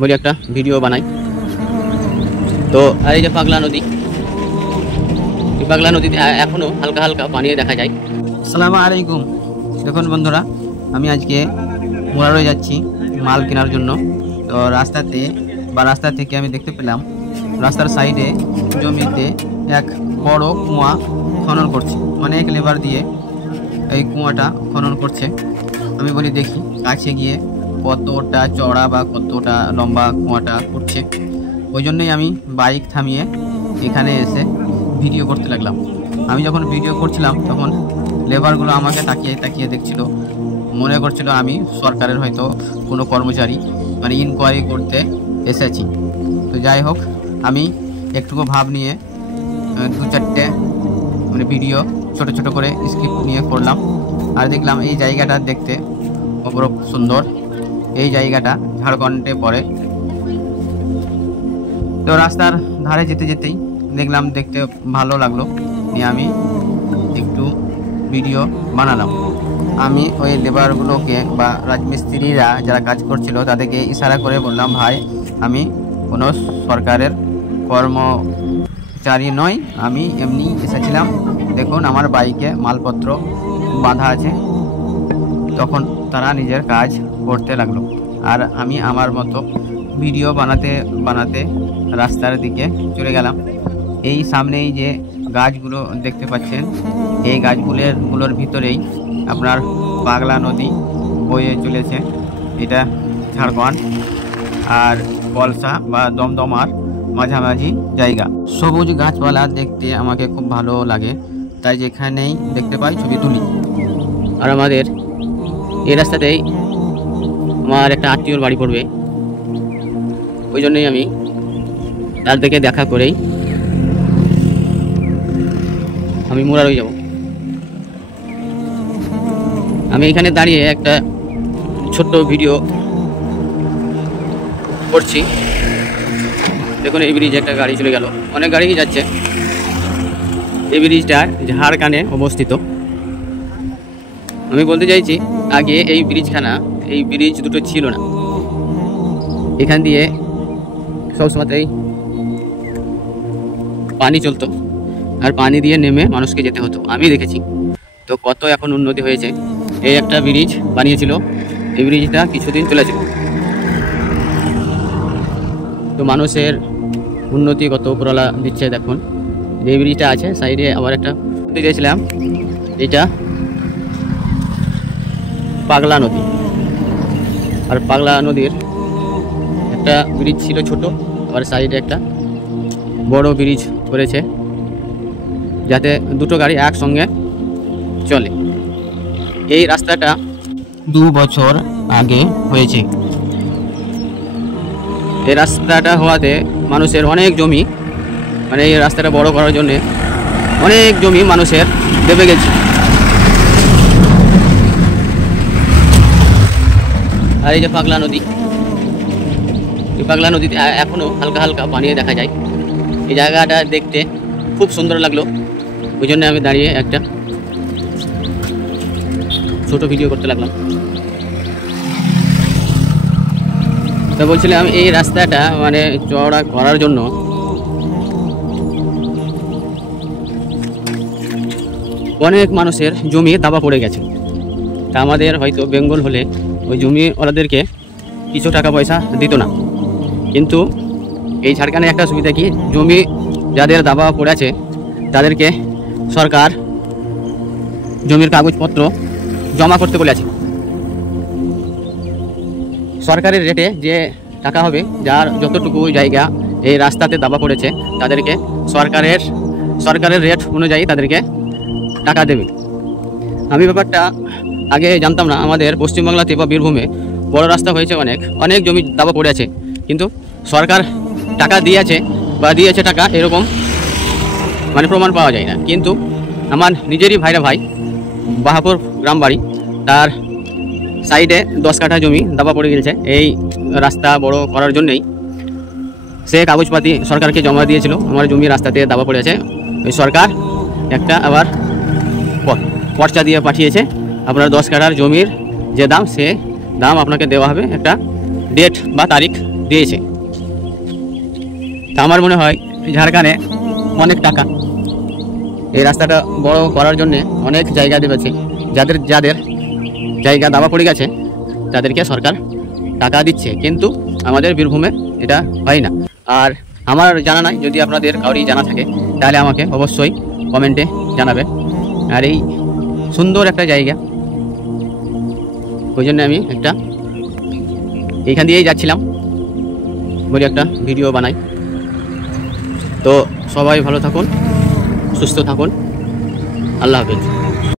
বলি একটা ভিডিও বানাই। তো আর এই যে পাগলা নদী, এই পাগলা নদীতে এখনো হালকা হালকা পানি দেখা যায়। আসসালামু আলাইকুম। দেখুন বন্ধুরা, আমি আজকে মোরারো যাচ্ছি মাল কেনার জন্য। তো রাস্তা থেকে আমি দেখতে পেলাম রাস্তার সাইডে জমিতে এক বড় কুয়া খনন করছে, অনেক লেবার দিয়ে এই কুয়াটা খনন করছে। আমি বলি দেখি কাছে গিয়ে কতটা চড়া বা কতটা লম্বা কুয়াটা করছে। ওই জন্যই আমি বাইক থামিয়ে এখানে এসে ভিডিও করতে লাগলাম। আমি যখন ভিডিও করছিলাম তখন লেবারগুলো আমাকে তাকিয়ে তাকিয়ে দেখছিল, মনে করছিল আমি সরকারের হয়তো কোনো কর্মচারী, মানে ইনকোয়ারি করতে এসেছি। তো যাই হোক, আমি একটুকু ভাব নিয়ে দু চারটে মানে ভিডিও ছোট ছোট করে স্ক্রিপ্ট নিয়ে করলাম। আর দেখলাম এই জায়গাটা দেখতে অপরূপ সুন্দর। এই জায়গাটা ঝাড়খণ্ডে পড়ে। তো রাস্তার ধারে যেতে যেতেই দেখলাম, দেখতে ভালো লাগলো, নিয়ে আমি একটু ভিডিও বানালাম। আমি ওই লেবারগুলোকে বা রাজমিস্ত্রিরা যারা কাজ করছিল তাদেরকে ইশারা করে বললাম, ভাই আমি কোনো সরকারের কর্মচারী নই, আমি এমনি এসেছিলাম, দেখুন আমার বাইকে মালপত্র বাঁধা আছে। তখন তারা নিজের কাজ করতে লাগলো, আর আমি আমার মতো ভিডিও বানাতে বানাতে রাস্তার দিকে চলে গেলাম। এই সামনেই যে গাছগুলো দেখতে পাচ্ছেন, এই গাছগুলোর ভিতরেই আপনার পাগলা নদী বয়ে চলেছে। এটা ঝাড়খণ্ড আর কলসা বা দমদমার মাঝামাঝি জায়গা। সবুজ গাছপালা দেখতে আমাকে খুব ভালো লাগে, তাই যেখানেই দেখতে পাই ছবি তুলি। আর আমাদের এই রাস্তাতেই আমার একটা আত্মীয়র বাড়ি পড়বে, ওই জন্যই আমি তার থেকে দেখা করেই আমি মোরারোয় যাব। আমি এখানে দাঁড়িয়ে একটা ছোট্ট ভিডিও করছি। দেখুন এই ব্রিজে একটা গাড়ি চলে গেল, অনেক গাড়ি যাচ্ছে। এই ব্রিজটা ঝাড়খণ্ডে অবস্থিত। আমি বলতে চাইছি, আগে এই ব্রিজ দুটো ছিল না। এখান দিয়ে সবসময়তেই পানি চলতো, আর পানি দিয়ে নেমে মানুষকে যেতে হতো, আমি দেখেছি। তো কত এখন উন্নতি হয়েছে। এই একটা ব্রিজ বানিয়েছিল, এই ব্রিজটা কিছুদিন চলেছিল। তো মানুষের উন্নতি কত উপরওয়ালা দিচ্ছে দেখুন। যে ব্রিজটা আছে সাইডে আবার একটা গিয়েছিলাম, এটা পাগলা নদী। আর পাগলা নদীর একটা ব্রিজ ছিল ছোট, আবার সাইডে একটা বড় ব্রিজ করেছে, যাতে দুটো গাড়ি একসঙ্গে চলে। এই রাস্তাটা 2 বছর আগে হয়েছে। এই রাস্তাটা হওয়াতে মানুষের অনেক জমি, মানে এই রাস্তাটা বড় করার জন্য অনেক জমি মানুষের দেবে গেছে। আর এই যে পাগলা নদী, এই পাগলা নদীতে এখনো হালকা হালকা পানি দেখা যায়। এই জায়গাটা দেখতে খুব সুন্দর লাগলো, ওই জন্য আমি দাঁড়িয়ে একটা ছোট ভিডিও করতে লাগলাম। তো বলছিলাম এই রাস্তাটা মানে চওড়া করার জন্য অনেক মানুষের জমি দাবা পড়ে গেছে। তা আমাদের হয়তো বেঙ্গল হলে ওই জমিওয়ালাদেরকে কিছু টাকা পয়সা দিত না, কিন্তু এই ঝাড়খণ্ডে একটা সুবিধা কি, জমি যাদের দাবা পড়ে আছে তাদেরকে সরকার জমির কাগজপত্র জমা করতে বলেছে। সরকারের রেটে যে টাকা হবে, যার যতটুকু জায়গা এই রাস্তাতে দাবা পড়েছে তাদেরকে সরকারের রেট অনুযায়ী তাদেরকে টাকা দেবে। আমি ব্যাপারটা আগে জানতাম না। আমাদের পশ্চিমবাংলাতে বা বীরভূমে বড় রাস্তা হয়েছে, অনেক জমি দাবা পড়ে আছে, কিন্তু সরকার টাকা দিয়েছে টাকা এরকম মানে প্রমাণ পাওয়া যায় না। কিন্তু আমার নিজেরই ভাই বাহাপুর গ্রাম বাড়ি, তার সাইডে 10 কাঠা জমি দাবা পড়ে গেছে। এই রাস্তা বড় করার জন্যই সে কাগজপাতি সরকারকে জমা দিয়েছিল, আমার জমি রাস্তাতে দাবা পড়ে আছে। ওই সরকার একটা আবার পর্চা দিয়ে পাঠিয়েছে, আপনার 10 কাঠার জমির যে দাম, সে দাম আপনাকে দেওয়া হবে, একটা ডেট বা তারিখ দিয়েছে। তা আমার মনে হয় ঝাড়খণ্ডে অনেক টাকা এই রাস্তাটা বড় করার জন্যে অনেক জায়গা দেবেছে। যাদের যাদের জায়গা দাবা পড়ে গেছে তাদেরকে সরকার টাকা দিচ্ছে, কিন্তু আমাদের বীরভূমে এটা হয় না। আর আমার জানা নাই, যদি আপনাদের কাউরি জানা থাকে তাহলে আমাকে অবশ্যই কমেন্টে জানাবেন। আর এই সুন্দর একটা জায়গা, ওই জন্য আমি এইখান দিয়েই যাচ্ছিলাম বলে একটা ভিডিও বানাই। তো সবাই ভালো থাকুন, সুস্থ থাকুন, আল্লাহ হাফেজ।